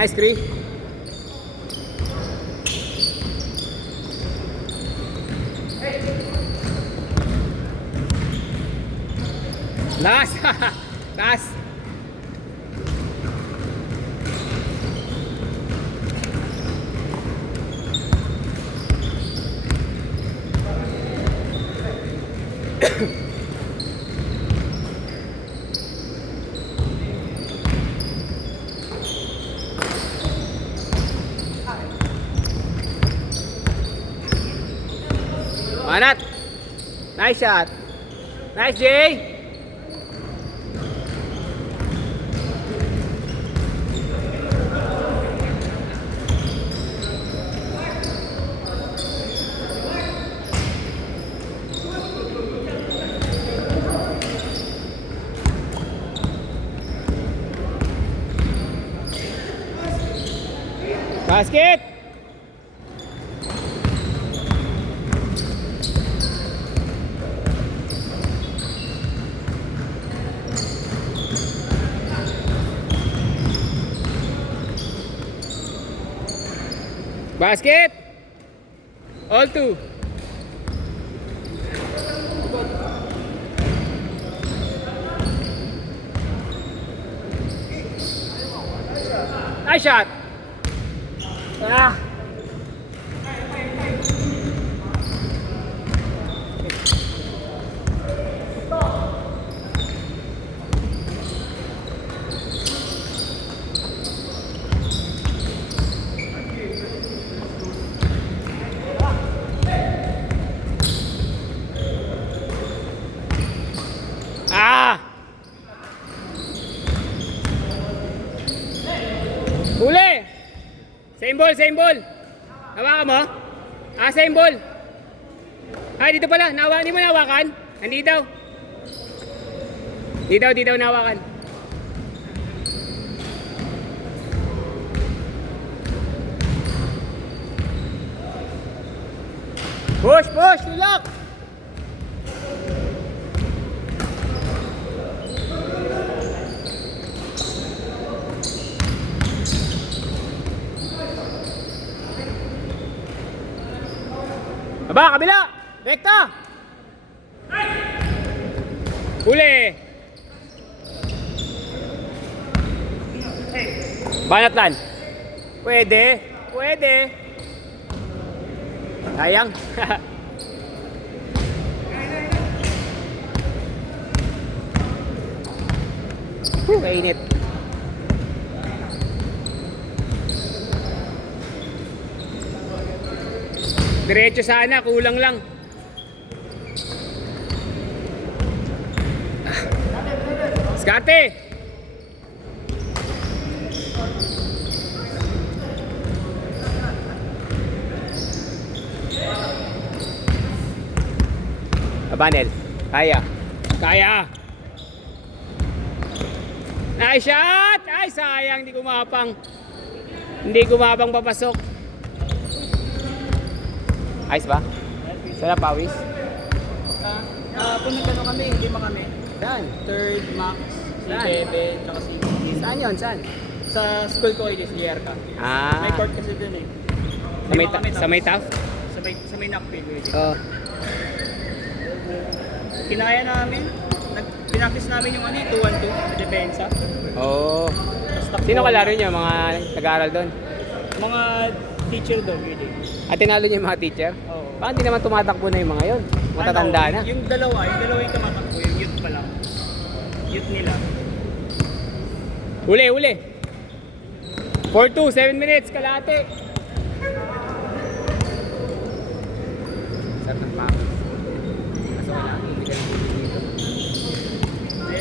Nice 3. Last. Last. Manat. Nice shot. Nice, Jay. Basket. Basket. All two. Nice shot. Ah. Ah. Huli. Same ball, same ball. Hawakan mo? Ah, same ball. Ay, dito pala. Hindi mo nahawakan? Hindi daw. Di daw nahawakan. Push, push, tulak. Aba, kabila! Rekta! Huli! Banatlan! Pwede! Pwede! Sayang! Kainit! Diretso sana, kulang lang. Skate! Abanel, kaya. Kaya! Nice shot! Ay, sayang, hindi kumapang. Hindi kumapang papasok. Ayos ba? Sarap pawis? Kung nagkano kami, lima kami. Saan? Third, Max, si Saan? Bebe, tsaka si Kim. Saan yun? Saan? Sa school ko ay si Yerka. Ah. May court kasi dun eh. Sa may, Lima kami, sa may tough? Sa may knockpill. Oo. Kinaya namin. Pinaktis namin yung 2-1-2 sa depensa. Oo. Tapos takbo. Sino kalaro niyo? Mga nag-aaral doon? Mga teacher daw, really. At tinalo niyo yung mga teacher? Oo. Bakit hindi naman tumatakbo na yung mga yun? Matatanda na. Yung dalawa yung tumatakbo, yung youth pa lang. Youth nila. Huli, huli. 4-2, 7 minutes, kalate. Sarap ng pangit. Kaso wala akong bigyan dito.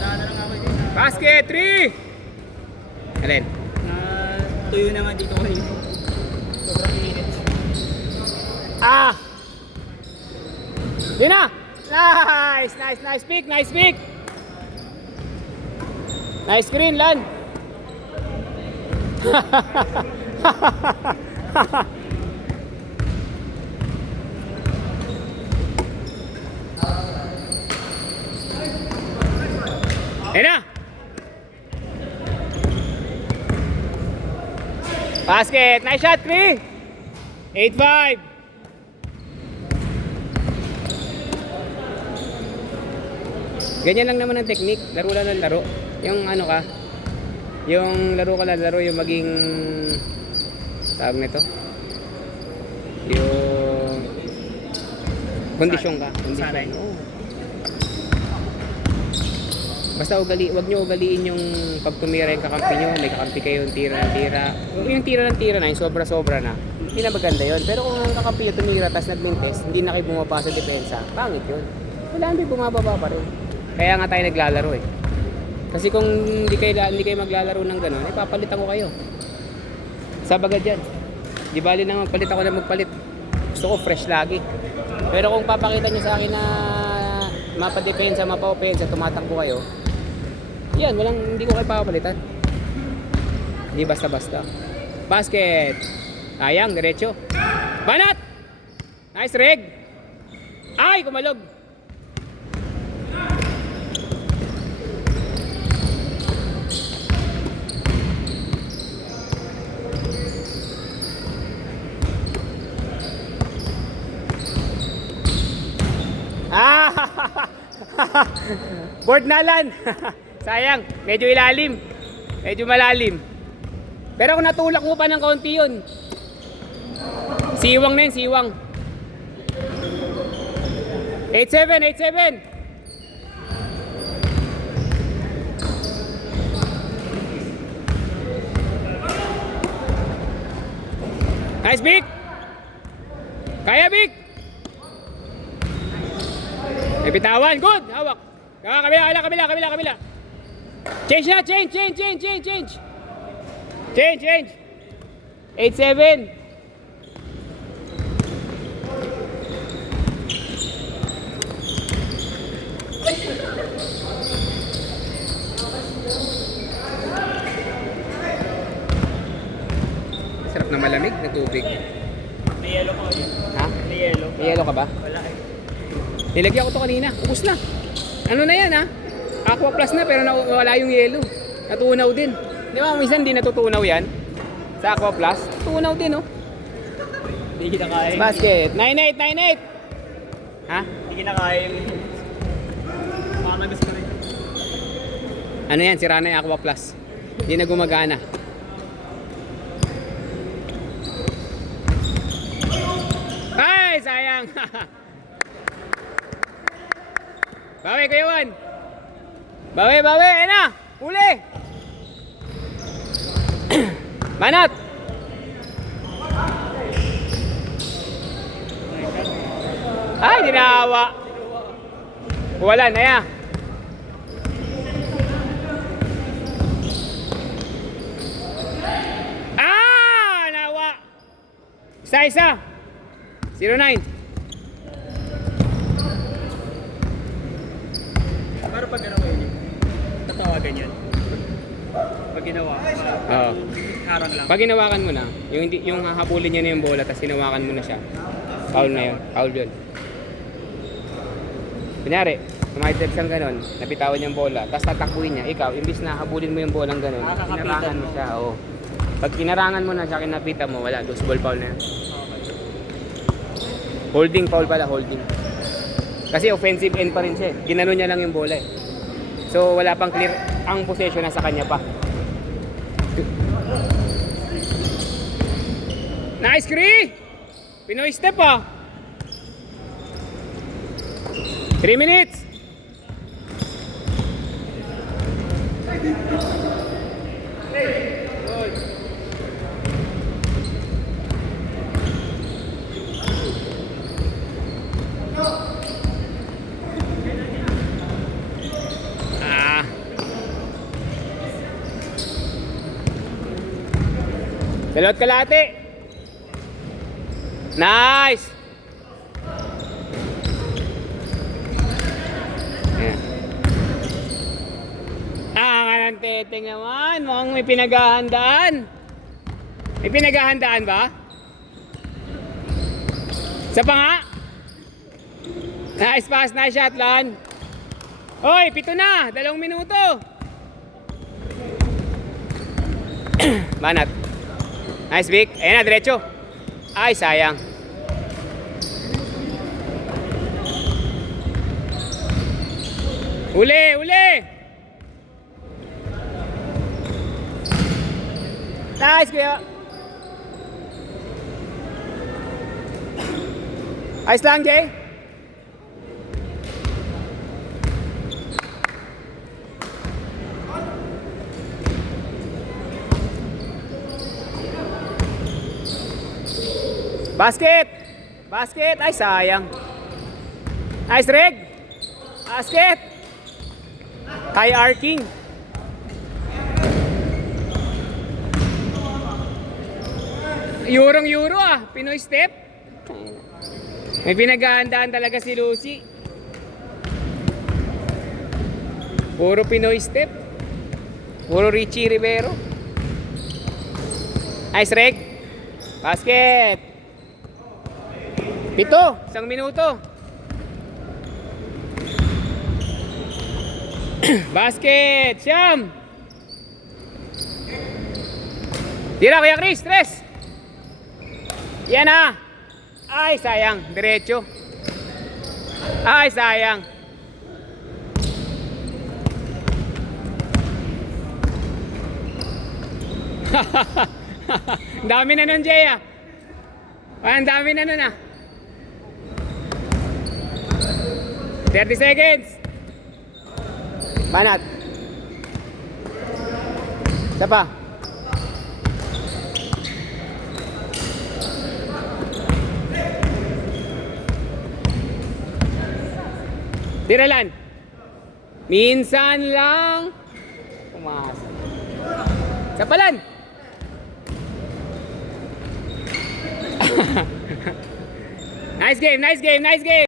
Na lang ako din. Basket, 3! Alin? Tuyo na nga dito kayo. Sobrang init. Ah! Yun na! Nice! Nice, nice pick, nice pick! Nice screen, Lan! Ayun na! Basket. Nice shot, Cree. 8-5. Ganyan lang naman ang technique. Laro lang ng laro. Yung ano ka, yung laro ka lang laro, yung maging tawag nito. Yung kondisyon ka. Sanay. Kondisyon. Oo. Basta wag nyo ugaliin yung pag tumira yung kakampi nyo, may kakampi kayo yung tira ng tira. Yung tira ng tira na, yung sobra-sobra na, hindi na maganda yun. Pero kung ang kakampi nyo tumira, tapos nag-mintes, hindi na kayo bumaba sa depensa, pangit yun. Wala nang bumababa pa rin. Kaya nga tayo naglalaro eh. Kasi kung hindi kayo maglalaro ng gano'n, ipapalitan ko kayo. Sabagad yan. Di bali na magpalit ako na magpalit. Gusto ko fresh lagi. Pero kung papakita nyo sa akin na mapadepensa, mapa-opensa, tumatakbo kayo, yan, hindi ko kayo papalitan. Hindi basta-basta. Basket. Sayang, diretso. Banat! Nice reg. Ay, kumalog. Ah! Board nalan. Sayang, medyo ilalim. Medyo malalim. Pero kung natulak mo pa ng kaunti yun, siwang na yun, siwang. 8-7, 8-7. Nice, Vic. Kaya, Vic. May bitawan. Good. Hawak. Kabila. Change na. Change. 8-7. Sarap na malamig na tubig. May yellow pa kayo. Ha? May yellow. May yelo ka ba? Wala eh. Nilagyan ko to kanina. Ubus na. Ano na yan ha? Aqua Plus na pero wala yung yelo. Natunaw din. Di ba minsan di natutunaw yan? Sa Aqua Plus. Tunaw din oh. Hindi kita kaya. Basket. 9-8. Ha? Hindi kita kaya yung... Baka nagas ka rin. Ano yan? Sira na yung Aqua Plus. Hindi na gumagana. Ay! Sayang! Bawi, Kuya Juan! Bawi! Ayan na! Uli! Manat! Ay, dinawa! Wala na yan! Nawa! Isa! 09. Pero pag ginawa yun, tatawagan yan. Pag ginawa, Oo. harang lang. Pag hinawakan mo na, yung hahabulin niya na yung bola, tapos hinawakan mo na siya, foul na yun. Foul yun. Kunyari, kumakitip siyang ganon, napitawan yung bola, tapos tatakbuhin niya, ikaw, imbis na habulin mo yung bolang ganon, Kakapitan kinarangan mo mo. siya, oo. Pag kinarangan mo na siya, kinapita mo, wala, loose ball foul na yan. Holding foul pala, holding. Kasi offensive end pa rin siya, ginano niya lang yung bola eh. So wala pang clear, ang possession nasa kanya pa. Nice, Cree! Pinoy step ah! 3 minutes! Dalawat kalate. Nice. Ayan. Kanang teteng naman. Mukhang may pinaghahandaan. May pinaghahandaan ba? Isa pa nga. Nice pass, nice shot, Lan. Hoy, 7 na. 2 minuto. Banat. Nice, Vic. Ayan na, diretso. Ay, sayang. Uli, uli! Nice, kuya. Ayos lang, Jay. Basket! Basket! Ay, sayang. Nice, Reg! Basket! Kay Arking. Eurong-euro ah. Pinoy step. May pinaghahandaan talaga si Lucy. Puro Pinoy step. Puro Richie Rivero. Nice, Reg. Basket. 7. 1 minuto. Basket. Siyam. Tira, Kuya Chris. 3. Yan na. Ay, sayang. Diretso. Ay, sayang. Dami na nun, Jay, ah. Ang dami na nun, ah. 30 seconds. Banat. Isa pa. Tiralan. Minsan lang. Umasa. Sapalan. Nice game, nice game, nice game.